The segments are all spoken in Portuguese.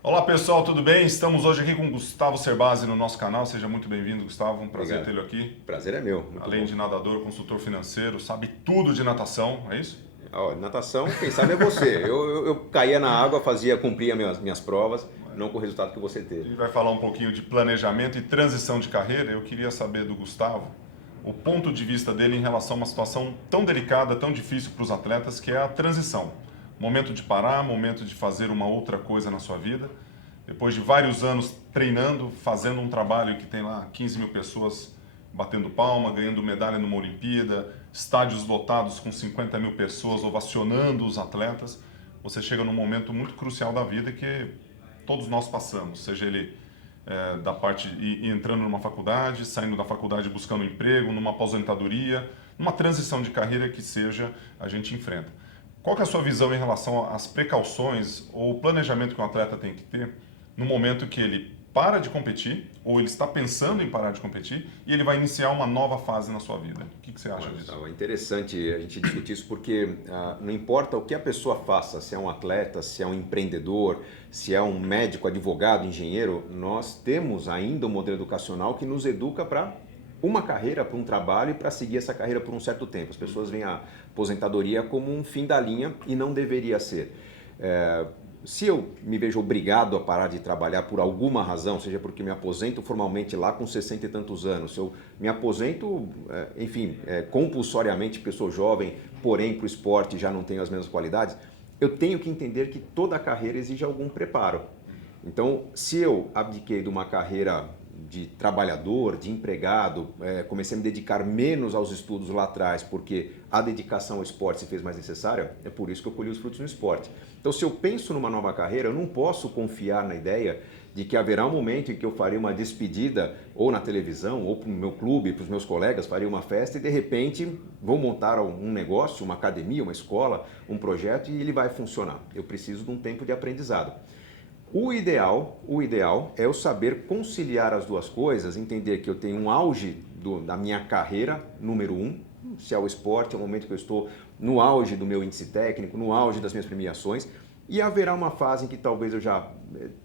Olá pessoal, tudo bem? Estamos hoje aqui com Gustavo Cerbasi no nosso canal. Seja muito bem-vindo, Gustavo. Um prazer Obrigado. tê-lo aqui. Prazer é meu, muito Além bom. de nadador, consultor financeiro, sabe tudo de natação, é isso? Ó, natação, quem sabe é você. Eu caía na água, cumpria minhas provas, não com o resultado que você A teve. gente vai falar um pouquinho de planejamento e transição de carreira. Eu queria saber do Gustavo o ponto de vista dele em relação a uma situação tão delicada, tão difícil para os atletas, que é a transição. Momento de parar, momento de fazer uma outra coisa na sua vida. Depois de vários anos treinando, fazendo um trabalho que tem lá 15 mil pessoas batendo palma, ganhando medalha numa Olimpíada, estádios lotados com 50 mil pessoas ovacionando os atletas, você chega num momento muito crucial da vida que todos nós passamos, seja ele da parte entrando numa faculdade, saindo da faculdade buscando um emprego, numa aposentadoria, numa transição de carreira que seja, a gente enfrenta. Qual que é a sua visão em relação às precauções ou o planejamento que um atleta tem que ter no momento que ele para de competir ou ele está pensando em parar de competir e ele vai iniciar uma nova fase na sua vida? O que você acha disso? É interessante a gente discutir isso porque não importa o que a pessoa faça, se é um atleta, se é um empreendedor, se é um médico, advogado, engenheiro, nós temos ainda um modelo educacional que nos educa para uma carreira, para um trabalho e para seguir essa carreira por um certo tempo. As pessoas veem a aposentadoria como um fim da linha e não deveria ser. Se eu me vejo obrigado a parar de trabalhar por alguma razão, seja porque me aposento formalmente lá com 60 e tantos anos, se eu me aposento, enfim, compulsoriamente porque eu sou jovem, porém para o esporte já não tenho as mesmas qualidades, eu tenho que entender que toda carreira exige algum preparo. Então, se eu abdiquei de uma carreira de trabalhador, de empregado, comecei a me dedicar menos aos estudos lá atrás, porque a dedicação ao esporte se fez mais necessária, é por isso que eu colhi os frutos no esporte. Então, se eu penso numa nova carreira, eu não posso confiar na ideia de que haverá um momento em que eu farei uma despedida, ou na televisão, ou para o meu clube, para os meus colegas, farei uma festa e de repente vou montar um negócio, uma academia, uma escola, um projeto e ele vai funcionar. Eu preciso de um tempo de aprendizado. O ideal é eu saber conciliar as duas coisas, entender que eu tenho um auge da minha carreira, número um, se é o esporte, é o momento que eu estou no auge do meu índice técnico, no auge das minhas premiações, e haverá uma fase em que talvez eu já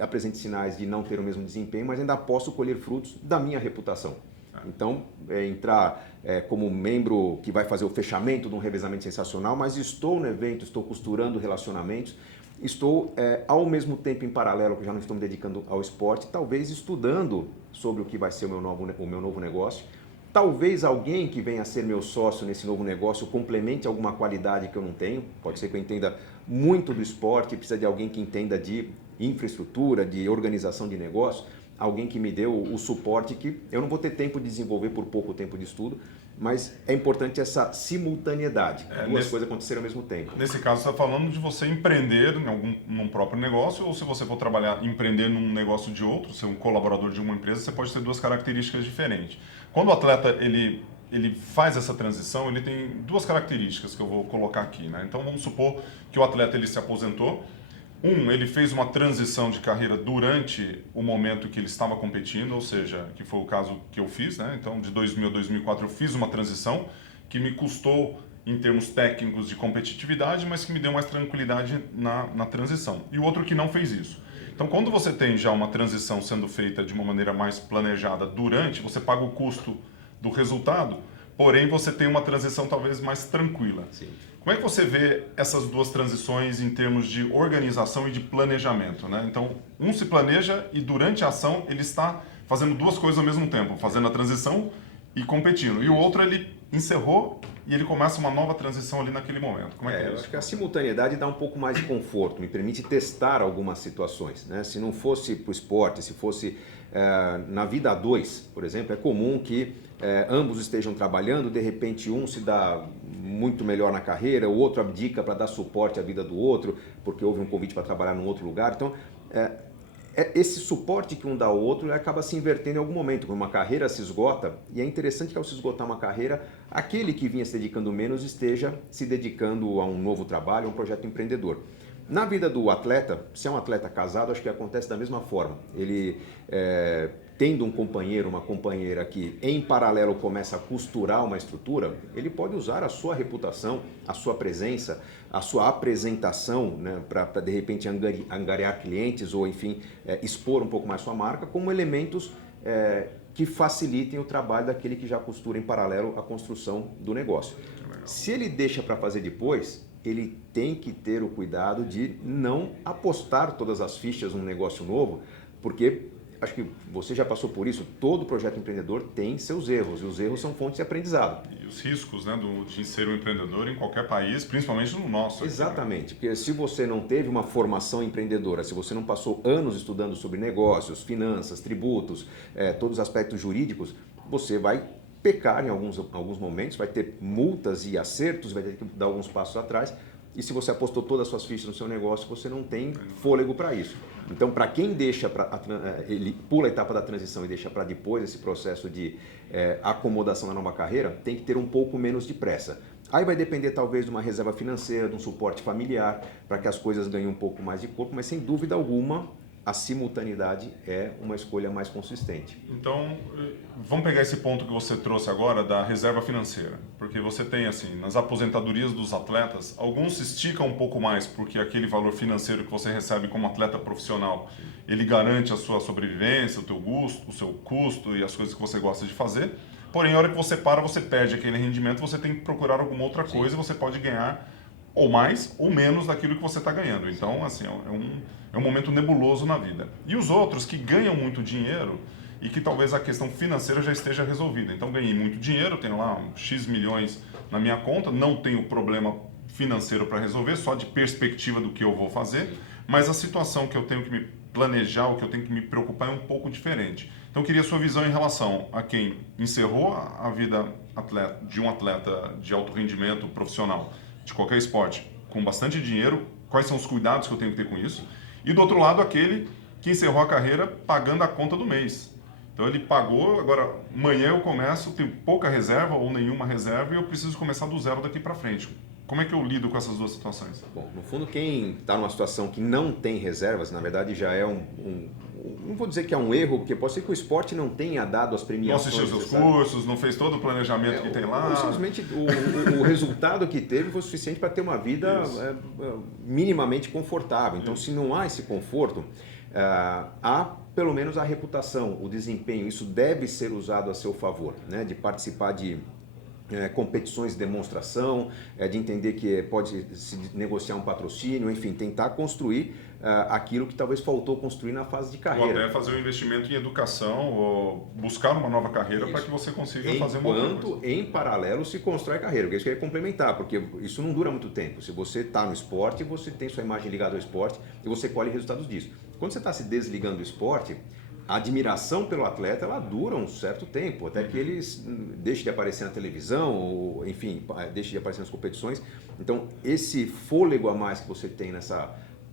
apresente sinais de não ter o mesmo desempenho, mas ainda posso colher frutos da minha reputação. Então, entrar como membro que vai fazer o fechamento de um revezamento sensacional, mas estou no evento, estou costurando relacionamentos, estou ao mesmo tempo em paralelo, que já não estou me dedicando ao esporte, talvez estudando sobre o que vai ser o meu novo negócio. Talvez alguém que venha a ser meu sócio nesse novo negócio complemente alguma qualidade que eu não tenho. Pode ser que eu entenda muito do esporte, precisa de alguém que entenda de infraestrutura, de organização de negócio, alguém que me dê o suporte que eu não vou ter tempo de desenvolver por pouco tempo de estudo, mas é importante essa simultaneidade, duas coisas acontecerem ao mesmo tempo. Nesse caso, você está falando de você empreender num próprio negócio, ou se você for trabalhar, empreender num negócio de outro, ser um colaborador de uma empresa, você pode ter duas características diferentes. Quando o atleta ele faz essa transição, ele tem duas características que eu vou colocar aqui, né? Então vamos supor que o atleta ele se aposentou. Ele fez uma transição de carreira durante o momento que ele estava competindo, ou seja, que foi o caso que eu fiz, né? Então, de 2000 a 2004 eu fiz uma transição que me custou em termos técnicos de competitividade, mas que me deu mais tranquilidade na transição. E o outro que não fez isso. Então, quando você tem já uma transição sendo feita de uma maneira mais planejada durante, você paga o custo do resultado, porém você tem uma transição talvez mais tranquila. Sim. Como é que você vê essas duas transições em termos de organização e de planejamento, né? Então, um se planeja e durante a ação ele está fazendo duas coisas ao mesmo tempo, fazendo a transição e competindo. E o outro ele encerrou e ele começa uma nova transição ali naquele momento. Como é que é Eu isso? acho que a simultaneidade dá um pouco mais de conforto, me permite testar algumas situações, né? Se não fosse para o esporte, se fosse na vida a dois, por exemplo, é comum que ambos estejam trabalhando, de repente um se dá muito melhor na carreira, o outro abdica para dar suporte à vida do outro, porque houve um convite para trabalhar num outro lugar. Então, esse suporte que um dá ao outro acaba se invertendo em algum momento, quando uma carreira se esgota, e é interessante que ao se esgotar uma carreira, aquele que vinha se dedicando menos esteja se dedicando a um novo trabalho, a um projeto empreendedor. Na vida do atleta, se é um atleta casado, acho que acontece da mesma forma. Ele, tendo um companheiro, uma companheira que em paralelo começa a costurar uma estrutura, ele pode usar a sua reputação, a sua presença, a sua apresentação, né, para de repente angariar clientes ou enfim, expor um pouco mais sua marca, como elementos que facilitem o trabalho daquele que já costura em paralelo a construção do negócio. Se ele deixa para fazer depois, ele tem que ter o cuidado de não apostar todas as fichas num negócio novo, porque acho que você já passou por isso, todo projeto empreendedor tem seus erros, e os erros são fontes de aprendizado. E os riscos, né, de ser um empreendedor em qualquer país, principalmente no nosso. Exatamente, porque se você não teve uma formação empreendedora, se você não passou anos estudando sobre negócios, finanças, tributos, todos os aspectos jurídicos, você vai pecar em alguns momentos, vai ter multas e acertos, vai ter que dar alguns passos atrás. E se você apostou todas as suas fichas no seu negócio, você não tem fôlego para isso. Então, para quem deixa, ele pula a etapa da transição e deixa para depois esse processo de acomodação na nova carreira, tem que ter um pouco menos de pressa. Aí vai depender talvez de uma reserva financeira, de um suporte familiar, para que as coisas ganhem um pouco mais de corpo, mas sem dúvida alguma, a simultaneidade é uma escolha mais consistente. Então, vamos pegar esse ponto que você trouxe agora da reserva financeira, porque você tem assim, nas aposentadorias dos atletas, alguns se esticam um pouco mais porque aquele valor financeiro que você recebe como atleta profissional, ele garante a sua sobrevivência, o teu gosto, o seu custo e as coisas que você gosta de fazer. Porém, a hora que você para, você perde aquele rendimento, você tem que procurar alguma outra coisa, você pode ganhar ou mais ou menos daquilo que você está ganhando. Então, assim, é um momento nebuloso na vida. E os outros que ganham muito dinheiro e que talvez a questão financeira já esteja resolvida. Então, ganhei muito dinheiro, tenho lá X milhões na minha conta, não tenho problema financeiro para resolver, só de perspectiva do que eu vou fazer, mas a situação que eu tenho que me planejar, o que eu tenho que me preocupar é um pouco diferente. Então, eu queria a sua visão em relação a quem encerrou a vida de um atleta de alto rendimento profissional, de qualquer esporte, com bastante dinheiro, quais são os cuidados que eu tenho que ter com isso, e do outro lado aquele que encerrou a carreira pagando a conta do mês. Então ele pagou, agora amanhã eu começo, tenho pouca reserva ou nenhuma reserva e eu preciso começar do zero daqui para frente. Como é que eu lido com essas duas situações? Bom, no fundo quem está numa situação que não tem reservas, na verdade já é não vou dizer que é um erro, porque pode ser que o esporte não tenha dado as premiações. Não assistiu seus cursos, não fez todo o planejamento que tem lá. Ou simplesmente o resultado que teve foi suficiente para ter uma vida minimamente confortável. Então, se não há esse conforto, há pelo menos a reputação, o desempenho. Isso deve ser usado a seu favor, né? De participar de competições de demonstração, de entender que pode se negociar um patrocínio, enfim, tentar construir aquilo que talvez faltou construir na fase de carreira. Ou até fazer um investimento em educação ou buscar uma nova carreira para que você consiga fazer uma outra coisa. Enquanto, em paralelo, se constrói carreira, porque isso que eu ia complementar, porque isso não dura muito tempo. Se você está no esporte, você tem sua imagem ligada ao esporte e você colhe resultados disso. Quando você está se desligando do esporte, a admiração pelo atleta, ela dura um certo tempo, até que eles deixem de aparecer na televisão, ou, enfim, deixem de aparecer nas competições. Então, esse fôlego a mais que você tem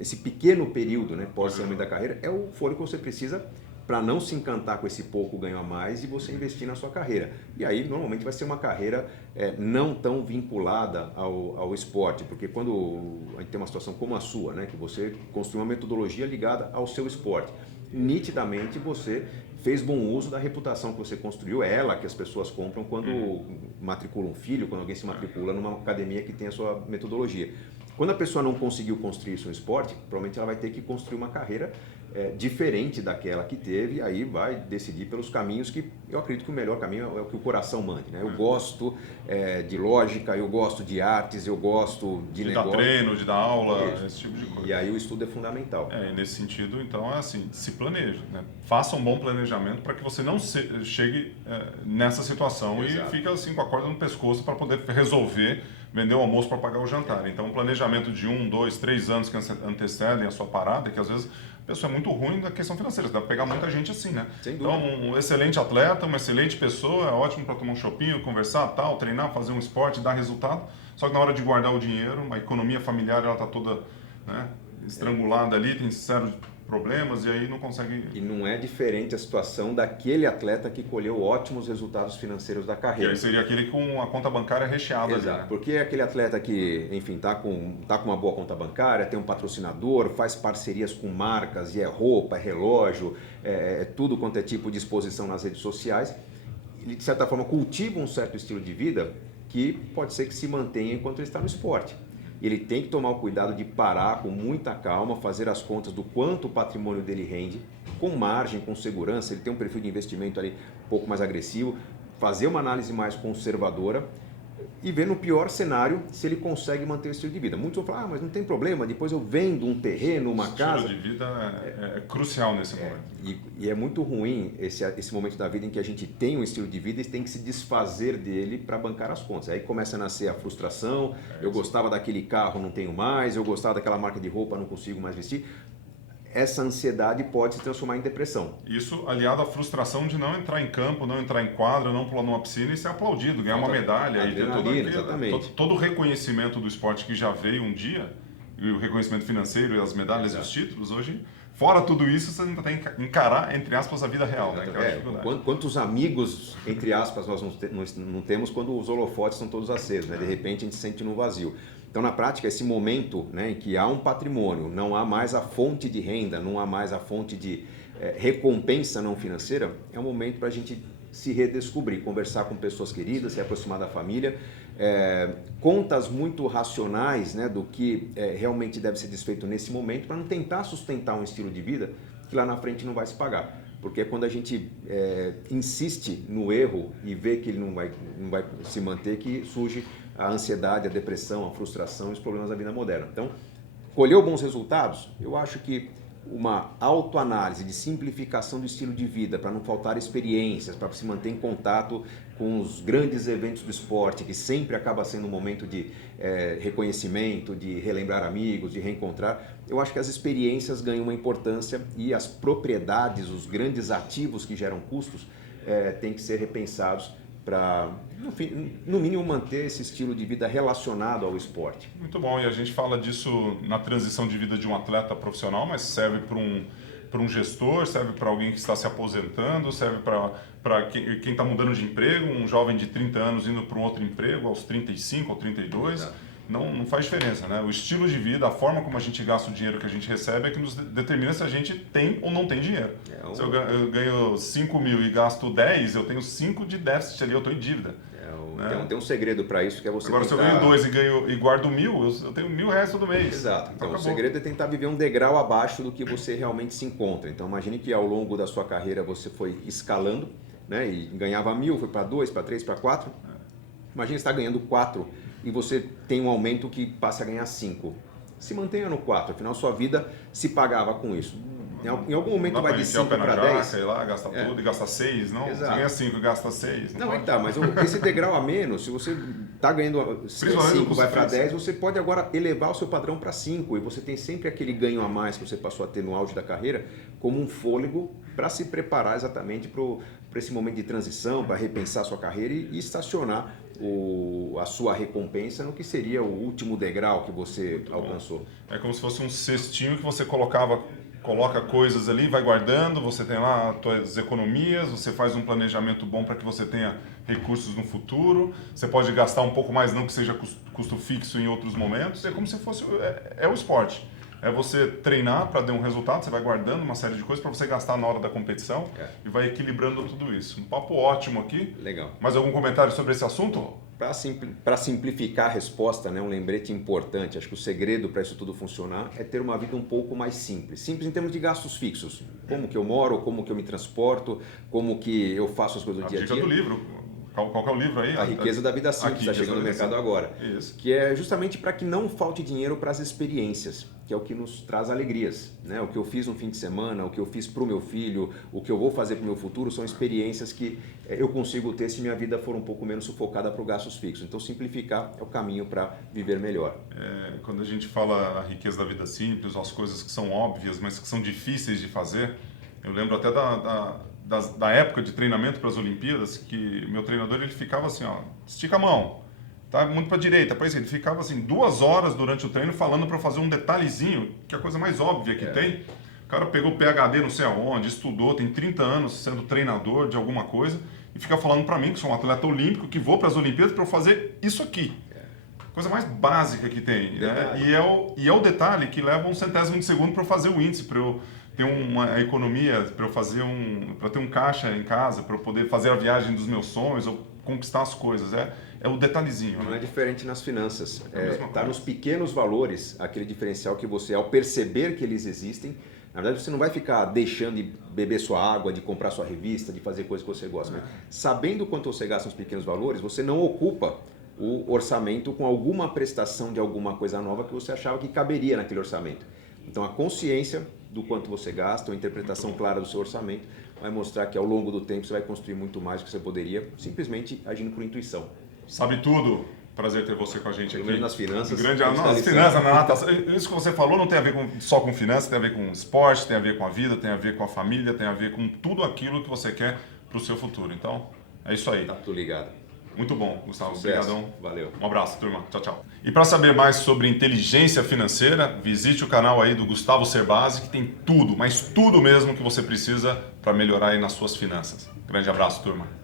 esse pequeno período, né, pós-encerramento da carreira, é o fôlego que você precisa para não se encantar com esse pouco ganho a mais e você investir na sua carreira. E aí, normalmente, vai ser uma carreira não tão vinculada ao esporte, porque quando a gente tem uma situação como a sua, né, que você construiu uma metodologia ligada ao seu esporte, nitidamente você fez bom uso da reputação que você construiu, é ela que as pessoas compram quando matriculam um filho, quando alguém se matricula numa academia que tem a sua metodologia. Quando a pessoa não conseguiu construir isso no esporte, provavelmente ela vai ter que construir uma carreira diferente daquela que teve, e aí vai decidir pelos caminhos que eu acredito que o melhor caminho é o que o coração mande, né? Eu gosto de lógica, eu gosto de artes, eu gosto de negócio. Dar treino, de dar aula, esse tipo de coisa. E aí o estudo é fundamental. E nesse sentido, então, é assim, se planeje, né? Faça um bom planejamento para que você não chegue nessa situação. Exato. E fique assim com a corda no pescoço para poder resolver vender o almoço para pagar o jantar. Então, um planejamento de 1, 2, 3 anos que antecedem a sua parada, que às vezes a pessoa é muito ruim na questão financeira, você deve pegar muita gente assim, né? Sem dúvida. Então, um excelente atleta, uma excelente pessoa, é ótimo para tomar um shopping, conversar, tal, treinar, fazer um esporte, dar resultado, só que na hora de guardar o dinheiro, a economia familiar ela está toda, né, estrangulada ali, tem problemas e aí não consegue... E não é diferente a situação daquele atleta que colheu ótimos resultados financeiros da Que carreira. aí seria aquele com a conta bancária recheada. Exato, ali, né? porque é aquele atleta que, enfim, tá com uma boa conta bancária, tem um patrocinador, faz parcerias com marcas, e é roupa, é relógio, é tudo quanto é tipo de exposição nas redes sociais. Ele, de certa forma, cultiva um certo estilo de vida que pode ser que se mantenha enquanto ele está no esporte. Ele tem que tomar o cuidado de parar com muita calma, fazer as contas do quanto o patrimônio dele rende, com margem, com segurança, ele tem um perfil de investimento ali um pouco mais agressivo, fazer uma análise mais conservadora e ver no pior cenário se ele consegue manter o estilo de vida. Muitos vão falar, mas não tem problema, depois eu vendo um terreno, uma casa. O estilo de vida é crucial nesse momento. E é muito ruim esse momento da vida em que a gente tem um estilo de vida e tem que se desfazer dele para bancar as contas. Aí começa a nascer a frustração, eu gostava daquele carro, não tenho mais, eu gostava daquela marca de roupa, não consigo mais vestir. Essa ansiedade pode se transformar em depressão. Isso aliado à frustração de não entrar em campo, não entrar em quadra, não pular numa piscina e ser aplaudido, ganhar uma medalha. Adrenalina, exatamente. Todo o reconhecimento do esporte que já veio um dia, e o reconhecimento financeiro e as medalhas e os títulos, hoje, fora tudo isso, você ainda tem que encarar, entre aspas, a vida real. Né? Quantos amigos, entre aspas, nós não temos quando os holofotes estão todos acesos, né? De repente a gente se sente no vazio. Então, na prática, esse momento, né, em que há um patrimônio, não há mais a fonte de renda, não há mais a fonte de recompensa não financeira, é um momento para a gente se redescobrir, conversar com pessoas queridas, se aproximar da família, contas muito racionais, né, do que realmente deve ser desfeito nesse momento, para não tentar sustentar um estilo de vida que lá na frente não vai se pagar. Porque quando a gente insiste no erro e vê que ele não vai se manter, que surge a ansiedade, a depressão, a frustração e os problemas da vida moderna. Então, colheu bons resultados? Eu acho que uma autoanálise de simplificação do estilo de vida, para não faltar experiências, para se manter em contato com os grandes eventos do esporte, que sempre acaba sendo um momento de reconhecimento, de relembrar amigos, de reencontrar. Eu acho que as experiências ganham uma importância e as propriedades, os grandes ativos que geram custos, têm que ser repensados para, no mínimo, manter esse estilo de vida relacionado ao esporte. Muito bom, e a gente fala disso na transição de vida de um atleta profissional, mas serve para um gestor, serve para alguém que está se aposentando, serve para quem está mudando de emprego, um jovem de 30 anos indo para um outro emprego aos 35 ou 32. Exato. Não faz diferença, né? O estilo de vida, a forma como a gente gasta o dinheiro que a gente recebe é que nos determina se a gente tem ou não tem dinheiro. Se eu ganho 5 mil e gasto 10, eu tenho 5 de déficit ali, eu estou em dívida. Né? Tem um segredo para isso, que é você Agora, se eu ganho 2 e guardo 1.000, eu tenho 1.000 reais todo mês. Exato. Então, o segredo é tentar viver um degrau abaixo do que você realmente se encontra. Então, imagine que ao longo da sua carreira você foi escalando, né? E ganhava 1.000, foi para 2, para 3, para 4. Imagine você está ganhando 4 e você tem um aumento que passa a ganhar 5. Se mantenha no 4, afinal sua vida se pagava com isso. Em algum momento vai de 5 para 10. Ir lá, gasta tudo e gasta 6, não? Exato. Você ganha 5 e gasta 6. Não, mas esse degrau a menos, se você está ganhando 5, vai para 10, você pode agora elevar o seu padrão para 5 e você tem sempre aquele ganho a mais que você passou a ter no auge da carreira como um fôlego para se preparar exatamente para esse momento de transição, para repensar a sua carreira e estacionar a sua recompensa no que seria o último degrau que você alcançou. É como se fosse um cestinho que você coloca coisas ali, vai guardando, você tem lá as suas economias, você faz um planejamento bom para que você tenha recursos no futuro, você pode gastar um pouco mais, não que seja custo fixo em outros momentos, é como se fosse, o esporte. É você treinar para dar um resultado, você vai guardando uma série de coisas para você gastar na hora da competição e vai equilibrando tudo isso. Um papo ótimo aqui. Legal. Mais algum comentário sobre esse assunto? Para simplificar a resposta, né, um lembrete importante, acho que o segredo para isso tudo funcionar é ter uma vida um pouco mais simples. Simples em termos de gastos fixos. Como que eu moro, como que eu me transporto, como que eu faço as coisas do dia a dia. A dica do livro. Qual que é o livro aí? A Riqueza da Vida Simples, está chegando no mercado agora. Isso. Que é justamente para que não falte dinheiro para as experiências, que é o que nos traz alegrias. Né? O que eu fiz no fim de semana, o que eu fiz para o meu filho, o que eu vou fazer para o meu futuro, são experiências que eu consigo ter se minha vida for um pouco menos sufocada para os gastos fixos. Então, simplificar é o caminho para viver melhor. Quando a gente fala a riqueza da vida simples, as coisas que são óbvias, mas que são difíceis de fazer, eu lembro até da época de treinamento para as Olimpíadas, que meu treinador ele ficava assim, ó, estica a mão, tá muito para a direita, para ele ficava assim 2 horas durante o treino falando para fazer um detalhezinho, que é a coisa mais óbvia que tem. O cara pegou PhD não sei aonde, estudou, tem 30 anos sendo treinador de alguma coisa e fica falando para mim, que sou um atleta olímpico, que vou para as Olimpíadas para eu fazer isso aqui. Coisa mais básica que tem, né? E é o detalhe que leva um centésimo de segundo para eu fazer o índice, para eu ter uma economia, para eu fazer para ter um caixa em casa, para eu poder fazer a viagem dos meus sonhos, ou conquistar as coisas. É o detalhezinho. Não né? é diferente nas finanças. Tá nos pequenos valores, aquele diferencial que você, ao perceber que eles existem, na verdade você não vai ficar deixando de beber sua água, de comprar sua revista, de fazer coisas que você gosta. Né? Sabendo quanto você gasta nos pequenos valores, você não ocupa o orçamento com alguma prestação de alguma coisa nova que você achava que caberia naquele orçamento. Então a consciência do quanto você gasta, a interpretação clara do seu orçamento, vai mostrar que ao longo do tempo você vai construir muito mais do que você poderia, simplesmente agindo por intuição. Sabe tudo. Prazer ter você com a gente aqui. Nas finanças. Nas finanças, na natação. Isso que você falou não tem a ver só com finanças, tem a ver com esporte, tem a ver com a vida, tem a ver com a família, tem a ver com tudo aquilo que você quer para o seu futuro. Então, é isso aí. Tá tudo ligado. Muito bom, Gustavo. Sucesso. Obrigadão. Valeu. Um abraço, turma. Tchau, tchau. E para saber mais sobre inteligência financeira, visite o canal aí do Gustavo Cerbasi, que tem tudo, mas tudo mesmo que você precisa para melhorar aí nas suas finanças. Grande abraço, turma.